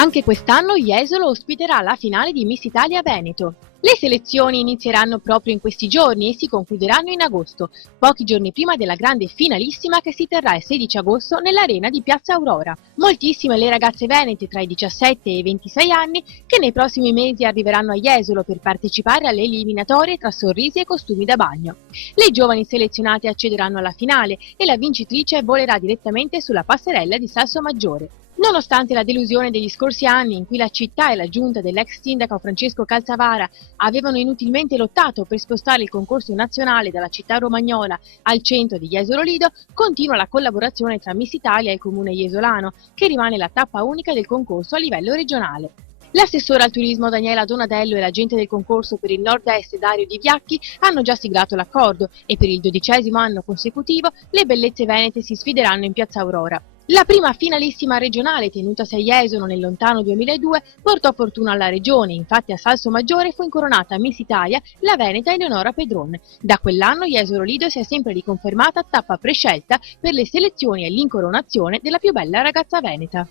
Anche quest'anno Jesolo ospiterà la finale di Miss Italia Veneto. Le selezioni inizieranno proprio in questi giorni e si concluderanno in agosto, pochi giorni prima della grande finalissima che si terrà il 16 agosto nell'arena di Piazza Aurora. Moltissime le ragazze venete tra i 17 e i 26 anni che nei prossimi mesi arriveranno a Jesolo per partecipare alle eliminatorie tra sorrisi e costumi da bagno. Le giovani selezionate accederanno alla finale e la vincitrice volerà direttamente sulla passerella di Salsomaggiore. Nonostante la delusione degli scorsi anni in cui la città e la giunta dell'ex sindaco Francesco Calzavara avevano inutilmente lottato per spostare il concorso nazionale dalla città romagnola al centro di Jesolo Lido, continua la collaborazione tra Miss Italia e il comune jesolano, che rimane la tappa unica del concorso a livello regionale. L'assessore al turismo Daniela Donadello e l'agente del concorso per il nord-est Dario Di Viacchi hanno già siglato l'accordo e per il 12° anno consecutivo le bellezze venete si sfideranno in Piazza Aurora. La prima finalissima regionale tenutasi a Jesolo nel lontano 2002 portò fortuna alla regione, infatti a Salsomaggiore fu incoronata Miss Italia la veneta Eleonora Pedron. Da quell'anno Jesolo Lido si è sempre riconfermata tappa prescelta per le selezioni e l'incoronazione della più bella ragazza veneta.